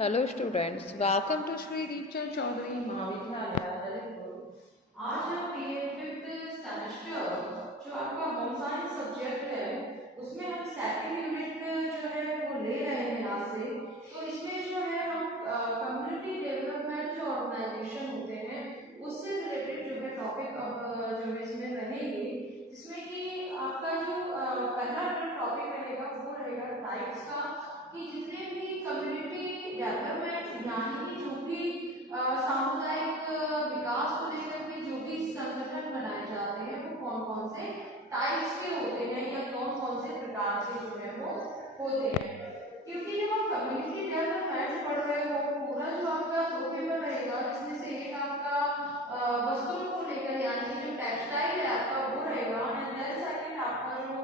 Hello students, welcome to Shri Deepchand Chaudhary Mahavidyalaya Lalitpur. आज हम ये फिफ्थ सेमेस्टर जो आपका होम साइंस सब्जेक्ट है उसमें हम सेकंड यूनिट जो है वो ले रहे हैं यहाँ से। तो इसमें जो है हम कम्युनिटी डेवलपमेंट जो ऑर्गेनाइजेशन होते हैं उससे रिलेटेड जो है टॉपिक अब जो है इसमें रहेंगे, जिसमें कि आपका जो पहला टॉपिक रहेगा वो रहेगा टाइप्स का, कि जितने भी कम्युनिटी डेवलपमेंट यानी कि जो भी सामुदायिक विकास को लेकर के जो भी संगठन बनाए जाते हैं वो कौन कौन से टाइप्स के होते हैं या कौन कौन से प्रकार से जो है वो होते हैं। क्योंकि जब आप कम्युनिटी डेवलपमेंट पढ़ रहे हो पूरा जो आपका दो पेपर रहेगा, जिसमें से एक आपका वस्तुओं को लेकर यानी कि जो टेक्सटाइल है आपका वो रहेगा, एंड देन सेकंड आपका जो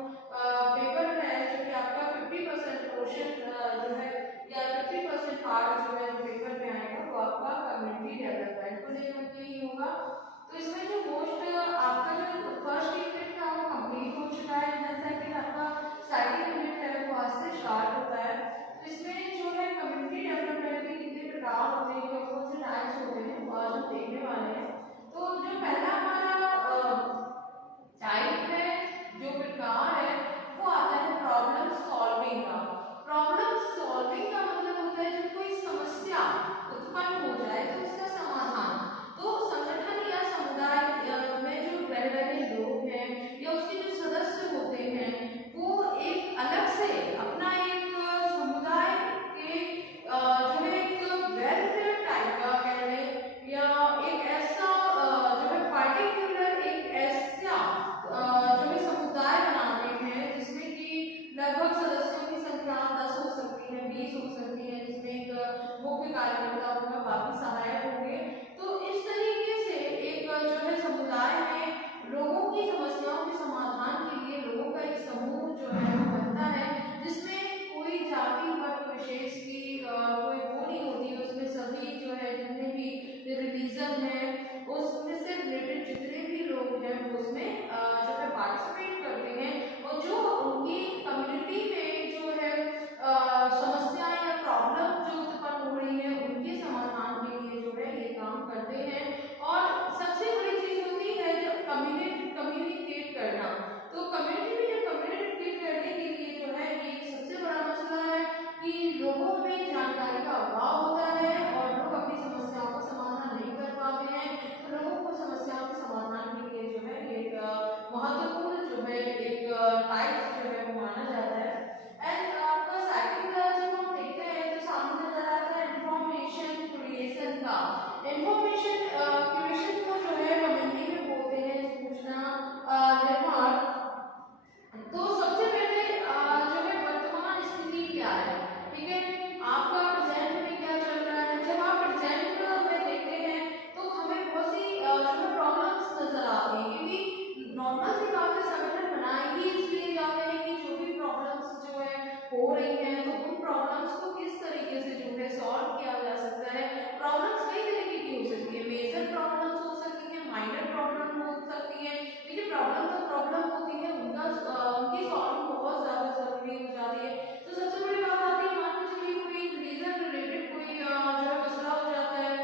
पेपर है जो कि आपका 50% पोर्शन जो है या 50% पार्ट जो है जो पेपर में आएगा वो आपका कम्युनिटी डेवलपमेंट को लेकर के ही होगा। तो इसमें जो मोस्ट आपका जो फर्स्ट यूनिट था वो कंप्लीट हो चुका है, एंड सेकंड आपका सेकंड यूनिट है वो आज से स्टार्ट होता है। तो इसमें जो है कम्युनिटी डेवलपमेंट के कितने प्रकार होते हैं, कौन से टाइप्स होते हैं वो आज हम देखने वाले हैं। तो जो पहला हमारा टाइप है, जो प्रकार है वो आता है प्रॉब्लम सॉल्विंग का। प्रॉब्लम सॉल्विंग का मतलब होता है जब कोई समस्या उत्पन्न हो जाए तो उसका समाधान, तो संगठन या समुदाय में जो रह रहे लोग हैं या उसके जो सदस्य होते हैं वो एक अलग से अपना एक समुदाय के जो है एक वेलफेयर टाइप का कह लें या एक ऐसा जो है पार्टिकुलर एक ऐसा जो है समुदाय बनाते हैं जिसमें कि लगभग सदस्यों की संख्या 10 हो सकती है, 20 हो सकती है, जिसमें एक मुख्य कार्यकर्ता होगा, बाकी सहायक होंगे। तो इस तरीके से एक जो है समुदाय में लोगों की समस्याओं के समाधान के लिए लोगों का एक समूह जो है वो बनता है, जिसमें कोई जाति वर्ग विशेष की कोई वो नहीं होती, उसमें सभी जो है जितने भी रिलीजन है उसमें से रिलेटेड जितने भी लोग हैं वो उसमें जो है पार्टिसिपेट करते हैं, और जो उनकी कम्युनिटी में जो है समस्याएं या प्रॉब्लम जो उत्पन्न हो रही है उनके समाधान के लिए जो है ये काम करते हैं। और सबसे बड़ी चीज होती है जब कम्युनिकेट करना। तो कम्युनिटी में जब कम्युनिकेट करने के लिए जो है ये सबसे बड़ा मसला है कि लोगों में जानकारी का अभाव होता है और लोग अपनी समस्याओं का समाधान नहीं कर पाते हैं। तो लोगों को समस्याओं के समाधान के लिए जो है एक महत्वपूर्ण जो है एक टाइप जो है वो माना जाता है। एंड आपका सेकंड जब हम देखते हैं तो सामने नजर आता है इंफॉर्मेशन क्रिएशन का। इंफॉर्मेशन क्रिएशन को जो है हम हिंदी में बोलते हैं सूचना निर्माण। तो सबसे पहले जो है वर्तमान स्थिति क्या है, ठीक है, आपका प्रेजेंट में क्या चल रहा है। जब आप प्रेजेंट में देखते हैं तो हमें बहुत सी जो है प्रॉब्लम्स नजर आती हैं, क्योंकि नॉर्मल सी बात है संगठन बनाए ही इसलिए जाते हैं कि जो भी प्रॉब्लम्स जो है हो रही हैं तो उन प्रॉब्लम्स को किस तरीके से जो है सॉल्व किया जा सकता है। प्रॉब्लम्स कई तरीके की हो सकती है, मेजर प्रॉब्लम्स हो सकती है, माइनर प्रॉब्लम हो सकती है, लेकिन प्रॉब्लम तो प्रॉब्लम होती है, उनकी सॉल्विंग बहुत ज्यादा जरूरी हो जाती है। तो सबसे बड़ी बात आती है, मान के चलिए कोई रीजन रिलेटेड कोई जो है मसला हो जाता है,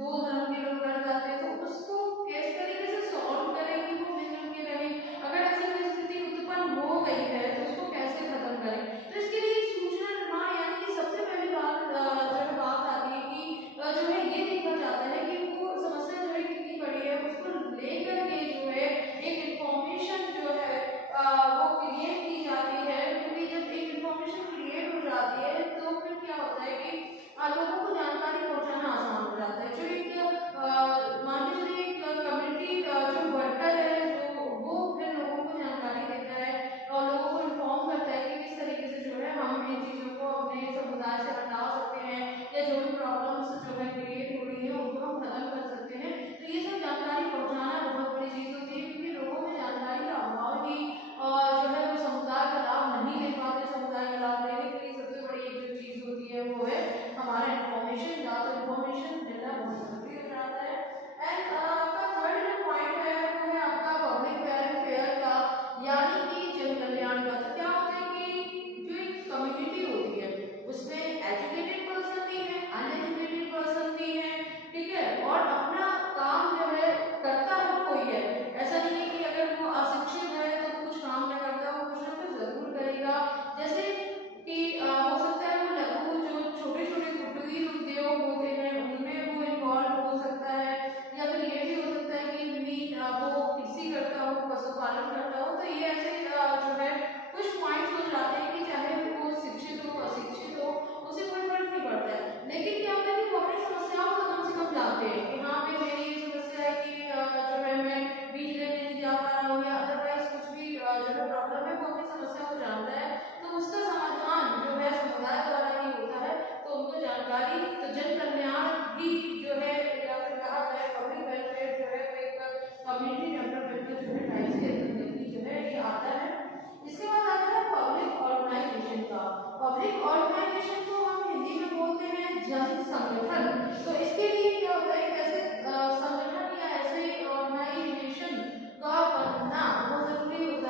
दो धर्म के लोग लड़ जाते हैं, तो उसको किस तरीके से सॉल्व करें कि वो मिलजुल के रहें। अगर ऐसी परिस्थिति उत्पन्न हो गई है तो उसको कैसे खत्म करें। तो इसके लिए सूचना निर्माण यानी कि सबसे पहली बात जो है बात आती है कि जो है ये देखा जाता है कि वो समस्या जो है कितनी बड़ी है, उसको लेकर के जो है एक इंफॉर्मेशन जो है वो क्रिएट की जाती है। क्योंकि जब एक इंफॉर्मेशन क्रिएट हो जाती है तो फिर क्या होता है कि लोगों को जानकारी पहुंचाना आसान हो जाता है। जो एक मान के चलिए एक कम्युनिटी जो वर्कर है जो वो फिर लोगों को जानकारी देता है और लोगों को इन्फॉर्म करता है कि किस तरीके से जो है हम इन चीज़ों को अपने समुदाय से हटा सकते हैं या जो भी प्रॉब्लम्स जो है क्रिएट हो रही है उनको हम खत्म कर सकते हैं। तो ये सब जानकारी पहुंचाना बहुत बड़ी चीज़ होती है, क्योंकि लोगों में जानकारी का अभाव ही जो है वो समुदाय का लाभ नहीं ले पाते। समुदाय का लाभ लेने के लिए सबसे बड़ी एक जो चीज़ होती है वो है हमारा इन्फॉर्मेशन, या तो इन्फॉर्मेशन मिलना बहुत जरूरी हो जाता है।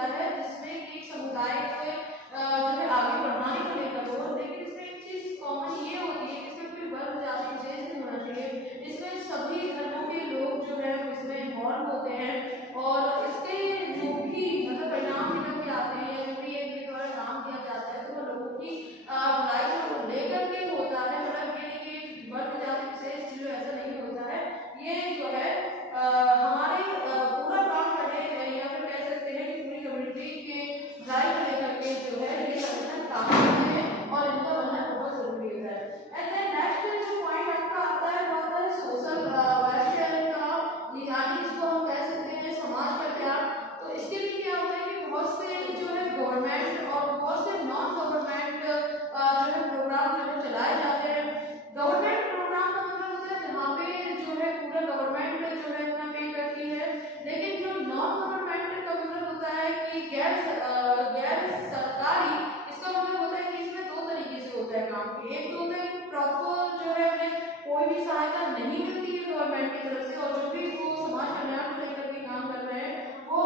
होता है जिसमें कि एक समुदाय से जो है आगे बढ़ाने को लेकर हो, लेकिन इसमें एक चीज कॉमन ये होती है, इसमें कोई वर्ग जाति विशेष नहीं होना चाहिए, इसमें सभी धर्मों के लोग जो है इसमें इन्वॉल्व होते हैं और इसके जो भी मतलब परिणाम निकल के आते हैं या जो भी इनके द्वारा काम किया जाता है तो वो लोगों की भलाई को लेकर के होता है। मतलब ये नहीं कि वर्ग जाति विशेष जो ऐसा नहीं होता है, ये जो है हमारे पूरा काम करने या फिर कह सकते हैं कि पूरी कम्युनिटी के भलाई को लेकर के जो है ये संगठन काम करते हैं और इनका बनना बहुत जरूरी होता है। एंड देन नेक्स्ट जो पॉइंट आपका आता है वो आता है सोशल वेलफेयर का, यानी इसको हम कह सकते हैं समाज का त्याग। तो इसके लिए क्या होता है कि बहुत से जो है गवर्नमेंट और बहुत से नॉन गवर्नमेंट जो है प्रोग्राम जो है चलाए जाते हैं। गवर्नमेंट प्रोग्राम का मतलब होता है जहाँ पे जो है पूरा गवर्नमेंट जो है अपना पे करती है, लेकिन जो नॉन गवर्नमेंट का मतलब होता है कि गैर सरकारी, इसका मतलब होता है कि इसमें दो तरीके से होता है काम। एक तो होता है कि प्रॉपर जो है उन्हें कोई भी सहायता नहीं मिलती है गवर्नमेंट की तरफ से और जो भी वो समाज कल्याण को लेकर के काम कर रहे हैं वो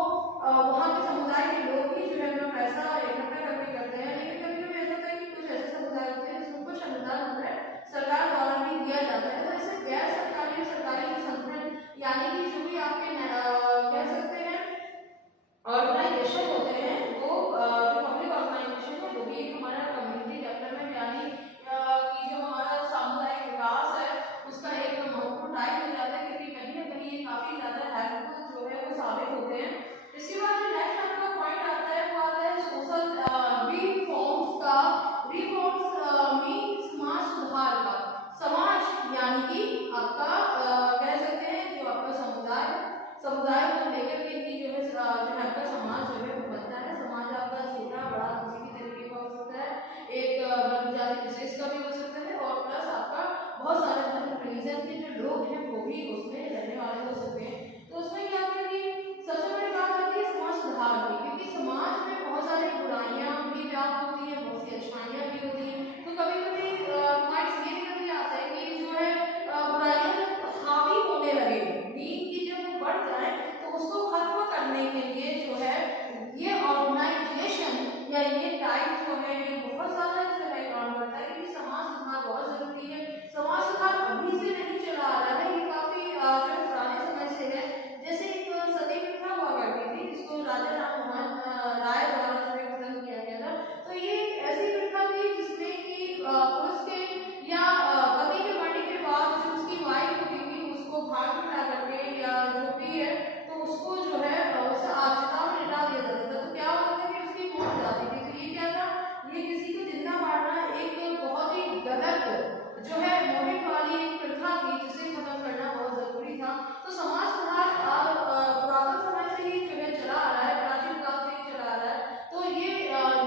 वहाँ के समुदाय के लोग ही जो है अपना पैसा इकट्ठा करके करते हैं। लेकिन कभी कभी ऐसा होता है कि कुछ ऐसे समुदाय होते हैं जिसमें कुछ अनुदान जो है सरकार द्वारा भी दिया जाता है। तो ऐसे गैर सरकारी और सरकारी जो संगठन यानी कि जो भी आपके कह सकते हैं ऑर्गेनाइजेशन होते हैं, वो जो पब्लिक ऑर्गेनाइजेशन है वो भी एक हमारा कम्युनिटी डेवलपमेंट यानी कि जो हमारा सामुदायिक विकास है उसका एक महत्वपूर्ण टाइम हो जाता है, क्योंकि कहीं ना कहीं ये काफी ज्यादा हेल्पफुल जो है वो साबित होते हैं। इसके बाद जो नेक्स्ट आपका पॉइंट आता है वो आता है सोशल रिफॉर्म्स का। रिफॉर्म्स मीन समाज सुधार का। समाज यानी कि आपका कह सकते हैं जो आपका समुदाय को लेकर के ही जो है आपका समाज जो है वो बनता है। समाज आपका छोटा बड़ा किसी भी तरीके का हो सकता है, एक वर्ग जाति विशेष का भी हो सकता है और प्लस आपका बहुत सारे धर्म रिलीजन के जो लोग हैं वो भी उसमें रहने वाले हो सकते हैं। तो उसमें क्या होता है कि सबसे बड़ी बात आती है समाज सुधार की, क्योंकि समाज में बहुत सारी बुराइयां भी व्याप्त होती है, बहुत सी अच्छाइयां भी होती हैं। तो कभी कभी पॉइंट्स ये निकल के आते हैं कि जो है बुराइयां जब हावी होने लगे, दीन की जब बढ़ जाए तो उसको खत्म करने के लिए जो है ये ऑर्गेनाइजेशन या ये टाइप जो है ये बहुत ज्यादा जो है काम करता है, क्योंकि समाज सुधार बहुत जरूरी है। समाज सुधार अभी से नहीं चला आ रहा है, ये काफी जो पुराने समय से है। जैसे एक सती प्रथा हुआ करती थी जिसको राजा राम मोहन राय द्वारा जो है खत्म किया गया था। तो ये ऐसी प्रथा थी जिसमें कि पुरुष के या पति के मरने के बाद जो उसकी वाइफ होती थी उसको भाग मिला करके या जो भी है तो उसको जो है उसे आजीविका में लिटा दिया जाता था। तो क्या होता था कि उसकी मौत हो जाती थी। तो ये क्या था, ये किसी को जिंदा मारना एक बहुत ही गलत जो है मोहित वाली एक प्रथा थी जिसे खत्म करना बहुत जरूरी था। तो समाज सुधार पुरातन समय से ही जो है चला आ रहा है, प्राचीन काल से ही चला आ रहा है। तो ये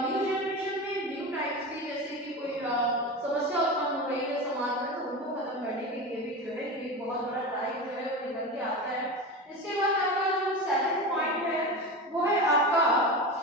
न्यू जनरेशन में न्यू टाइप्स की जैसे कि कोई समस्या उत्पन्न हो रही है समाज में तो उनको खत्म करने के लिए भी जो है ये बहुत बड़ा टाइप जो है वो निकल के आता है। इसके बाद आपका जो सेकंड पॉइंट है वो है आपका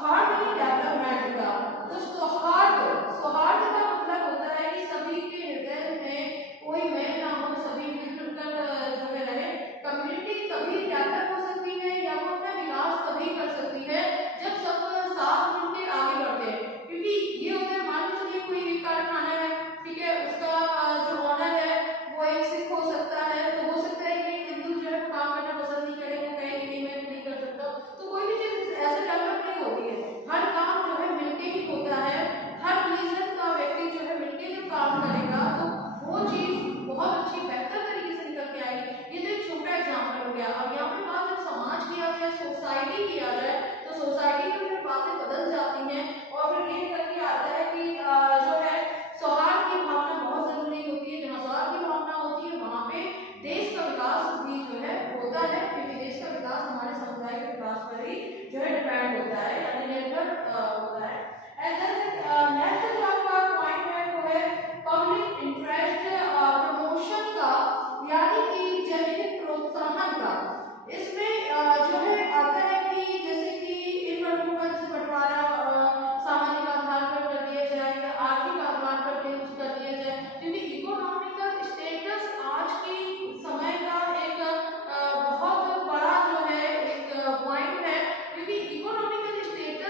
हार्मनी डेवलपमेंट का। तो सौहार्द का मतलब होता है कि सभी के हृदय में कोई मेल ना हो, सभी मिलजुल कर जो है रहे। कम्युनिटी तभी डेवलप हो सकती है या वो अपना विकास तभी कर सकती है जब सब साथ मिलकर आगे बढ़ते हैं। क्योंकि ये होता है, मान लीजिए कोई एक कारखाना है, ठीक है, उसका जो ऑनर है वो एक सिख हो सकता है, तो हो सकता है कि हिंदू जो है काम करना पसंद नहीं करे, वो कहे कि मैं नहीं कर सकता। तो कोई भी चीज ऐसे डेवलप नहीं होती है, हर काम जो है मिलके ही होता है। हर रिलीजन का व्यक्ति जो है मिलके जो काम करेगा तो वो चीज बहुत अच्छी बेहतर तरीके से निकल के आएगी। ये तो एक छोटा एग्जाम्पल हो गया। अब यहाँ पे बात जब समाज किया जाए, सोसाइटी किया जाए, तो सोसाइटी में फिर बातें बदल जाती हैं और फिर ये निकल के आता है कि जो है सौहार्द की भावना बहुत जरूरी होती है। जहाँ सौहार्द की भावना होती है वहाँ पे देश का विकास भी जो है होता है, क्योंकि देश का विकास हमारे समुदाय के विकास पर ही जो है डिपेंड होता है या निर्भर होता है। एंड देन नेक्स्ट जो आपका पॉइंट है वो है पब्लिक इंटरेस्ट प्रमोशन का, यानी कि जनहित प्रोत्साहन का। इसमें जो है आता है कि जैसे कि इन वर्गों का जैसे बंटवारा सामाजिक आधार पर कर दिया जाए या आर्थिक आधार पर कुछ कर दिया जाए, क्योंकि इकोनॉमिकल स्टेटस आज की समय का एक बहुत बड़ा जो है एक पॉइंट है। क्योंकि इकोनॉमिकल स्टेटस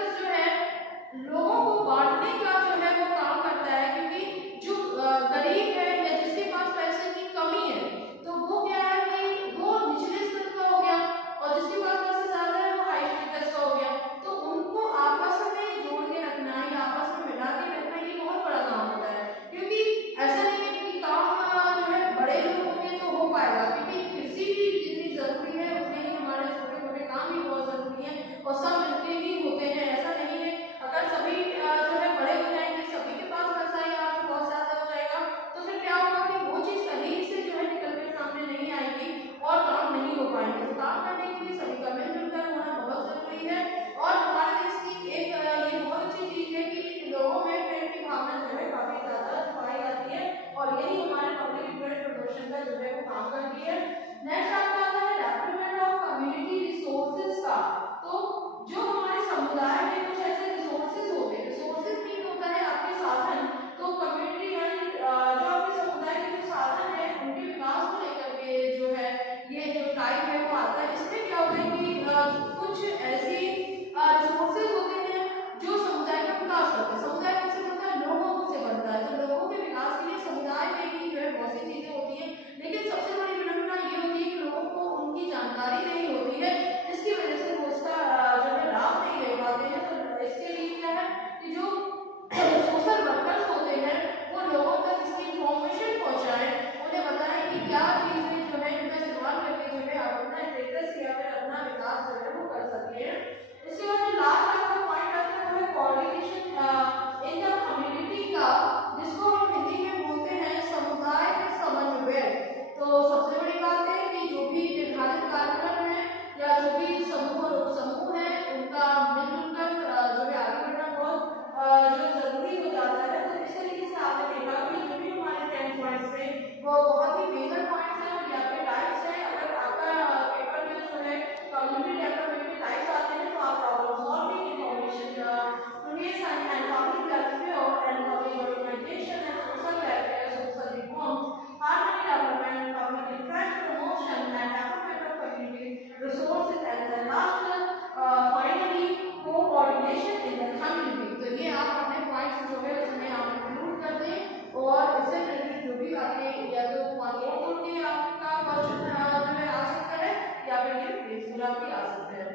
आपके या तो वन और तोड़ के आपका क्वेश्चन जो है आ सकता है या फिर ये पेज पूरा भी आ सकता है।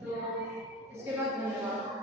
तो इसके बाद धन्यवाद।